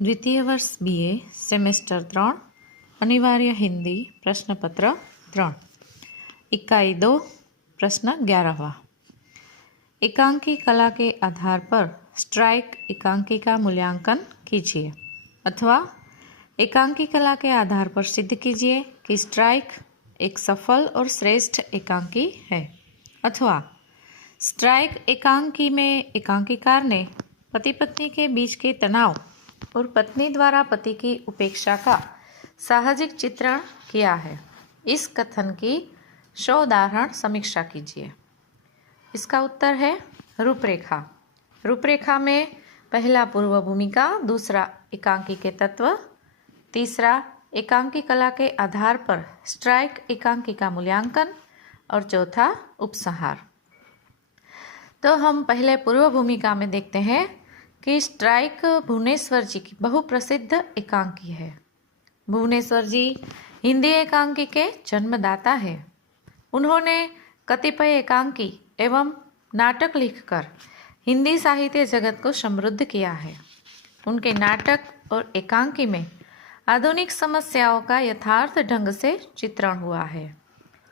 द्वितीय वर्ष BA semester 3 अनिवार्य हिंदी प्रश्नपत्र 3 इकाई 2 प्रश्न 11वां। एकांकी कला के आधार पर स्ट्राइक एकांकी का मूल्यांकन कीजिए अथवा एकांकी कला के आधार पर सिद्ध कीजिए कि स्ट्राइक एक सफल और श्रेष्ठ एकांकी है अथवा स्ट्राइक एकांकी में एकांकीकार ने पति पत्नी के बीच के तनाव और पत्नी द्वारा पति की उपेक्षा का साहजिक चित्रण किया है। इस कथन की उदाहरण समीक्षा कीजिए। इसका उत्तर है रूपरेखा। रूपरेखा में पहला पूर्व भूमिका, दूसरा एकांकी के तत्व, तीसरा एकांकी कला के आधार पर स्ट्राइक एकांकी का मूल्यांकन और चौथा उपसंहार। तो हम पहले पूर्व भूमिका में देखते हैं कि स्ट्राइक भुवनेश्वर जी की बहुप्रसिद्ध एकांकी है। भुवनेश्वर जी हिंदी एकांकी के जन्मदाता है। उन्होंने कतिपय एकांकी एवं नाटक लिखकर हिंदी साहित्य जगत को समृद्ध किया है। उनके नाटक और एकांकी में आधुनिक समस्याओं का यथार्थ ढंग से चित्रण हुआ है।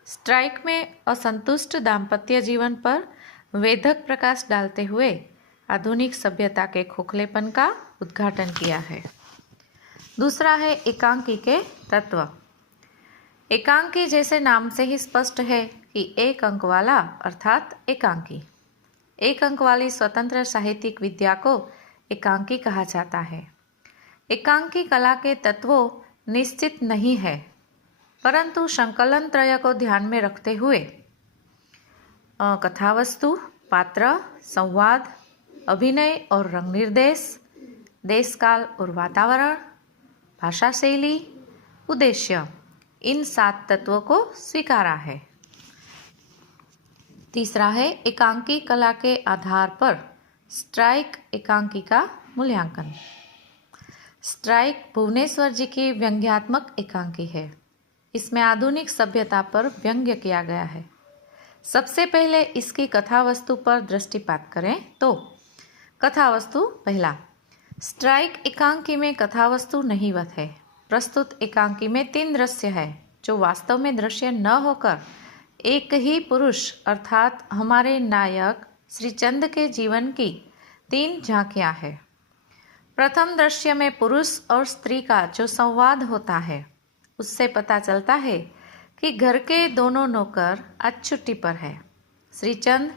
स्ट्राइक में असंतुष्ट दाम्पत्य जीवन पर वेधक प्रकाश डालते हुए आधुनिक सभ्यता के खोखलेपन का उद्घाटन किया है। दूसरा है एकांकी के तत्व। एकांकी जैसे नाम से ही स्पष्ट है कि एक अंक वाला अर्थात एकांकी। एक अंक वाली स्वतंत्र साहित्यिक विद्या को एकांकी कहा जाता है। एकांकी कला के तत्वों निश्चित नहीं है, परंतु संकलन त्रय को ध्यान में रखते हुए कथावस्तु, पात्र, संवाद, अभिनय और रंग निर्देश, देश काल और वातावरण, भाषा शैली, उद्देश्य, इन 7 तत्वों को स्वीकारा है। तीसरा है एकांकी कला के आधार पर स्ट्राइक एकांकी का मूल्यांकन। स्ट्राइक भुवनेश्वर जी की व्यंग्यात्मक एकांकी है। इसमें आधुनिक सभ्यता पर व्यंग्य किया गया है। सबसे पहले इसकी कथावस्तु पर दृष्टिपात करें तो कथावस्तु पहला, स्ट्राइक एकांकी में कथावस्तु नहीवत है। प्रस्तुत एकांकी में 3 दृश्य है जो वास्तव में दृश्य न होकर एक ही पुरुष अर्थात हमारे नायक श्रीचंद के जीवन की 3 झांकियां हैं। प्रथम दृश्य में पुरुष और स्त्री का जो संवाद होता है उससे पता चलता है कि घर के दोनों नौकर आज छुट्टी पर है। श्रीचंद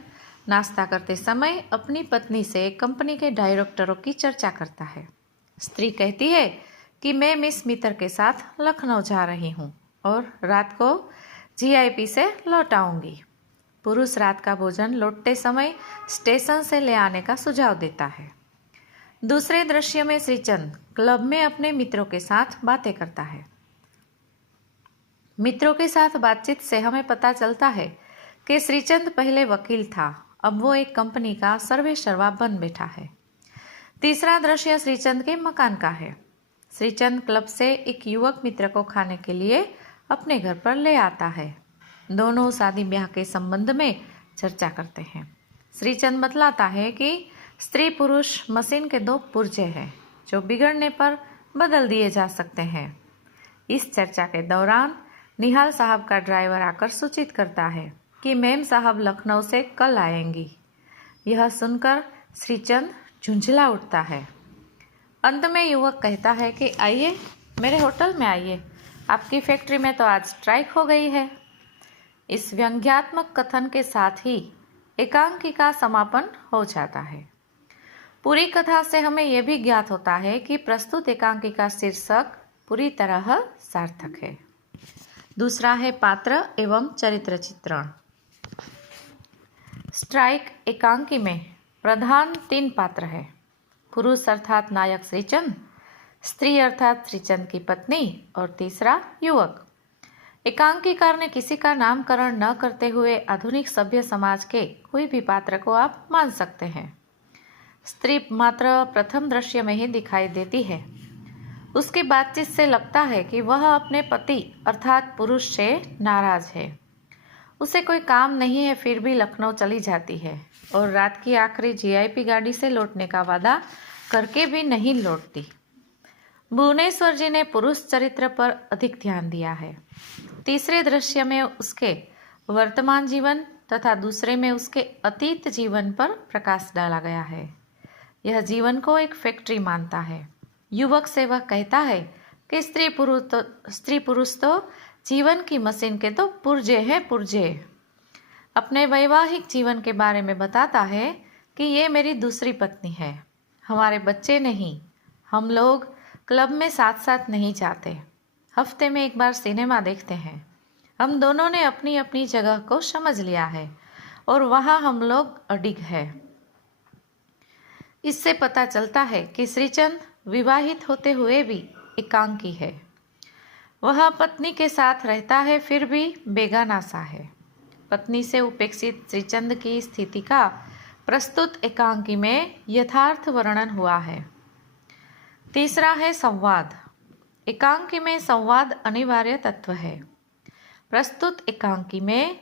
नाश्ता करते समय अपनी पत्नी से कंपनी के डायरेक्टरों की चर्चा करता है। स्त्री कहती है कि मैं मिस मित्र के साथ लखनऊ जा रही हूँ और रात को GIP से लौट आऊँगी। पुरुष रात का भोजन लौटते समय स्टेशन से ले आने का सुझाव देता है। दूसरे दृश्य में श्रीचंद क्लब में अपने मित्रों के साथ बातें करता है। मित्रों के साथ बातचीत से हमें पता चलता है कि श्रीचंद पहले वकील था, अब वो एक कंपनी का सर्वेसर्वा बन बैठा है। तीसरा दृश्य श्रीचंद के मकान का है। श्रीचंद क्लब से एक युवक मित्र को खाने के लिए अपने घर पर ले आता है। दोनों शादी ब्याह के संबंध में चर्चा करते हैं। श्रीचंद बतलाता है कि स्त्री पुरुष मशीन के 2 पुर्जे हैं जो बिगड़ने पर बदल दिए जा सकते हैं। इस चर्चा के दौरान निहाल साहब का ड्राइवर आकर सूचित करता है कि मेम साहब लखनऊ से कल आएंगी। यह सुनकर श्रीचंद झुंझला उठता है। अंत में युवक कहता है कि आइए मेरे होटल में आइए, आपकी फैक्ट्री में तो आज स्ट्राइक हो गई है। इस व्यंग्यात्मक कथन के साथ ही एकांकी का समापन हो जाता है। पूरी कथा से हमें यह भी ज्ञात होता है कि प्रस्तुत एकांकी का शीर्षक पूरी तरह सार्थक है। दूसरा है पात्र एवं चरित्र चित्रण। स्ट्राइक एकांकी में प्रधान 3 पात्र हैं। पुरुष अर्थात नायक श्रीचंद, स्त्री अर्थात श्रीचंद की पत्नी और तीसरा युवक। एकांकीकार ने किसी का नामकरण न करते हुए आधुनिक सभ्य समाज के कोई भी पात्र को आप मान सकते हैं। स्त्री मात्र प्रथम दृश्य में ही दिखाई देती है। उसकी बातचीत से लगता है कि वह अपने पति अर्थात पुरुष से नाराज है। उसे कोई काम नहीं है, फिर भी लखनऊ चली जाती है और रात की आखिरी GIP गाड़ी से लौटने का वादा करके भी नहीं लौटती। भुवनेश्वर जी ने पुरुष चरित्र पर अधिक ध्यान दिया है। तीसरे दृश्य में उसके वर्तमान जीवन तथा दूसरे में उसके अतीत जीवन पर प्रकाश डाला गया है। यह जीवन को एक फैक्ट्री मानता है। युवक से वह कहता है कि स्त्री पुरुष तो जीवन की मशीन के तो पुर्जे हैं पुर्जे। अपने वैवाहिक जीवन के बारे में बताता है कि ये मेरी दूसरी पत्नी है, हमारे बच्चे नहीं, हम लोग क्लब में साथ साथ नहीं जाते, हफ्ते में एक बार सिनेमा देखते हैं, हम दोनों ने अपनी अपनी जगह को समझ लिया है और वहाँ हम लोग अडिग है। इससे पता चलता है कि श्रीचंद विवाहित होते हुए भी एकांकी है। वह पत्नी के साथ रहता है फिर भी बेगाना सा है। पत्नी से उपेक्षित श्रीचंद की स्थिति का प्रस्तुत एकांकी में यथार्थ वर्णन हुआ है। तीसरा है संवाद। एकांकी में संवाद अनिवार्य तत्व है। प्रस्तुत एकांकी में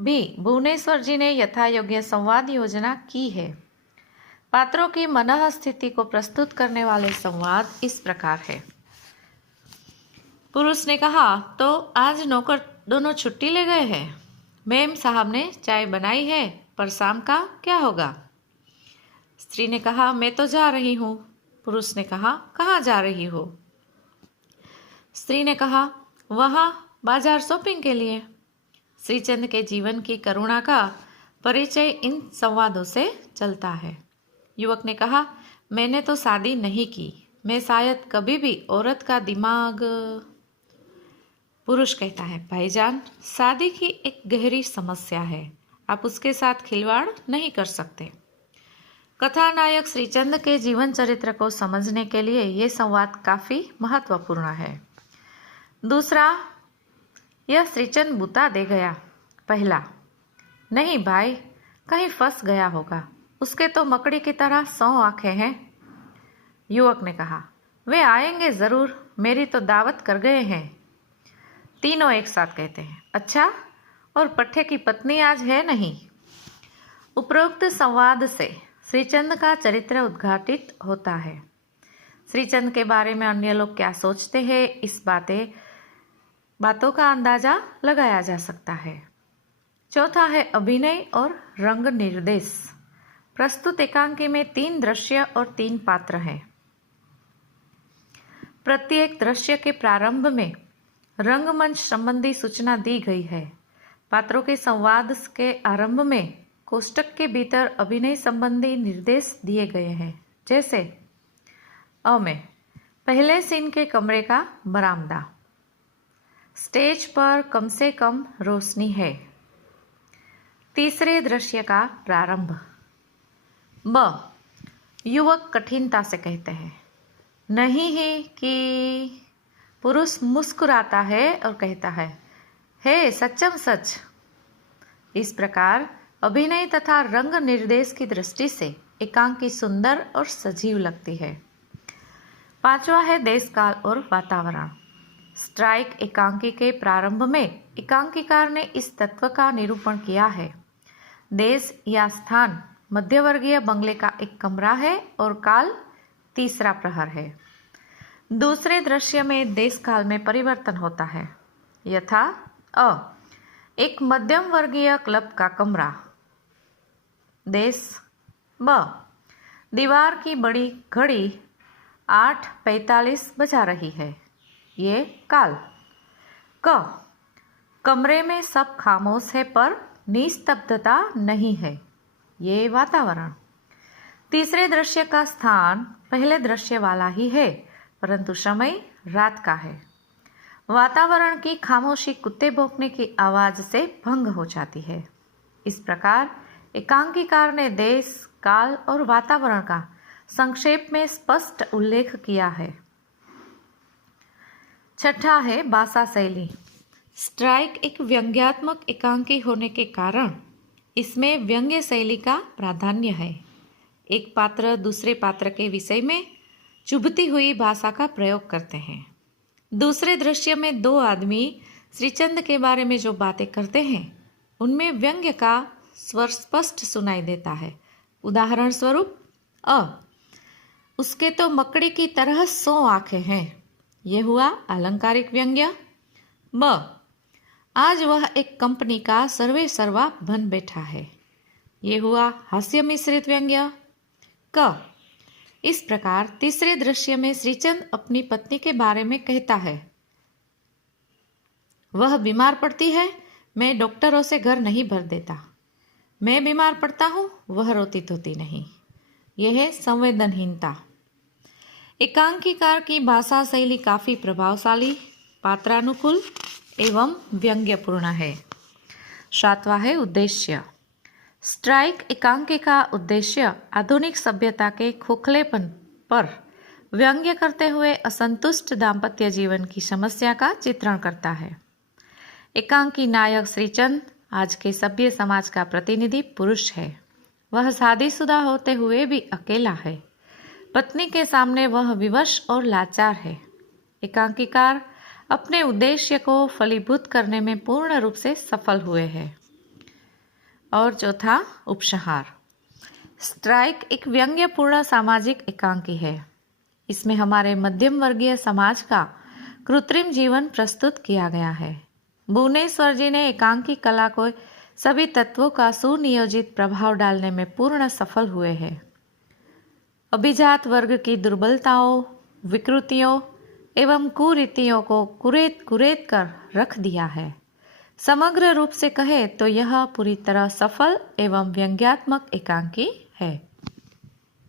भी भुवनेश्वर जी ने यथायोग्य संवाद योजना की है। पात्रों की मनः स्थिति को प्रस्तुत करने वाले संवाद इस प्रकार है। पुरुष ने कहा, तो आज नौकर दोनों छुट्टी ले गए हैं। मैम साहब ने चाय बनाई है, पर शाम का क्या होगा? स्त्री ने कहा, मैं तो जा रही हूँ। पुरुष ने कहा, कहाँ जा रही हो? स्त्री ने कहा, वहाँ बाजार शॉपिंग के लिए। श्रीचंद के जीवन की करुणा का परिचय इन संवादों से चलता है। युवक ने कहा, मैंने तो शादी नहीं की, मैं शायद कभी भी औरत का दिमाग। पुरुष कहता है, भाईजान, शादी की एक गहरी समस्या है, आप उसके साथ खिलवाड़ नहीं कर सकते। कथानायक श्रीचंद के जीवन चरित्र को समझने के लिए ये संवाद काफ़ी महत्वपूर्ण है। दूसरा, यह श्रीचंद बुता दे गया। पहला, नहीं भाई, कहीं फंस गया होगा, उसके तो मकड़ी की तरह 100 आंखें हैं। युवक ने कहा, वे आएंगे ज़रूर, मेरी तो दावत कर गए हैं। तीनों एक साथ कहते हैं, अच्छा, और पट्टे की पत्नी आज है नहीं। उपरोक्त संवाद से श्रीचंद का चरित्र उद्घाटित होता है। श्रीचंद के बारे में अन्य लोग क्या सोचते हैं, इस बातों का अंदाजा लगाया जा सकता है। चौथा है अभिनय और रंग निर्देश। प्रस्तुत एकांकी में 3 दृश्य और 3 पात्र हैं। प्रत्येक दृश्य के प्रारंभ में रंगमंच संबंधी सूचना दी गई है। पात्रों के संवाद के आरंभ में कोष्टक के भीतर अभिनय संबंधी निर्देश दिए गए हैं। जैसे अ में पहले सीन के कमरे का बरामदा, स्टेज पर कम से कम रोशनी है। तीसरे दृश्य का प्रारंभ। ब, युवक कठिनता से कहते हैं, नहीं है कि पुरुष मुस्कुराता है और कहता है, हे सच्चम सच। इस प्रकार अभिनय तथा रंग निर्देश की दृष्टि से एकांकी सुंदर और सजीव लगती है। पांचवा है देश काल और वातावरण। स्ट्राइक एकांकी के प्रारंभ में एकांकीकार ने इस तत्व का निरूपण किया है। देश या स्थान मध्यवर्गीय बंगले का एक कमरा है और काल तीसरा प्रहर है। दूसरे दृश्य में देश काल में परिवर्तन होता है। यथा अ, एक मध्यम वर्गीय क्लब का कमरा। देश। ब, दीवार की बड़ी घड़ी 8:45 बजा रही है, ये काल। क, कमरे में सब खामोश है पर निस्तब्धता नहीं है, ये वातावरण। तीसरे दृश्य का स्थान पहले दृश्य वाला ही है, परंतु समय रात का है। वातावरण की खामोशी कुत्ते भौंकने की आवाज से भंग हो जाती है। इस प्रकार एकांकीकार ने देश, काल और वातावरण का संक्षेप में स्पष्ट उल्लेख किया है। छठा है भाषा शैली। स्ट्राइक एक व्यंग्यात्मक एकांकी होने के कारण इसमें व्यंग्य शैली का प्राधान्य है। एक पात्र दूसरे पात्र के विषय में चुभती हुई भाषा का प्रयोग करते हैं। दूसरे दृश्य में 2 आदमी श्रीचंद के बारे में जो बातें करते हैं उनमें व्यंग्य का स्वर स्पष्ट सुनाई देता है। उदाहरण स्वरूप अ, उसके तो मकड़ी की तरह 100 आंखें हैं। यह हुआ अलंकारिक व्यंग्य। ब, आज वह एक कंपनी का सर्वे सर्वा बन बैठा है। यह हुआ हास्य मिश्रित व्यंग्य। क, इस प्रकार तीसरे दृश्य में श्रीचंद अपनी पत्नी के बारे में कहता है, वह बीमार पड़ती है, मैं डॉक्टरों से घर नहीं भर देता। मैं बीमार पड़ता हूँ, वह रोती धोती नहीं। यह है संवेदनहीनता। एकांकीकार की भाषा शैली काफी प्रभावशाली, पात्रानुकूल एवं व्यंग्यपूर्ण है। 7वां है उद्देश्य। स्ट्राइक एकांकी का उद्देश्य आधुनिक सभ्यता के खोखलेपन पर व्यंग्य करते हुए असंतुष्ट दाम्पत्य जीवन की समस्या का चित्रण करता है। एकांकी नायक श्रीचंद आज के सभ्य समाज का प्रतिनिधि पुरुष है। वह शादीशुदा होते हुए भी अकेला है। पत्नी के सामने वह विवश और लाचार है। एकांकीकार अपने उद्देश्य को फलीभूत करने में पूर्ण रूप से सफल हुए हैं। और चौथा उपसंहार। स्ट्राइक एक व्यंग्यपूर्ण सामाजिक एकांकी है। इसमें हमारे मध्यम वर्गीय समाज का कृत्रिम जीवन प्रस्तुत किया गया है। भुवनेश्वर जी ने एकांकी कला को सभी तत्वों का सुनियोजित प्रभाव डालने में पूर्ण सफल हुए हैं। अभिजात वर्ग की दुर्बलताओं, विकृतियों एवं कुरीतियों को कुरेद कुरेद कर रख दिया है। समग्र रूप से कहे तो यह पूरी तरह सफल एवं व्यंग्यात्मक एकांकी है।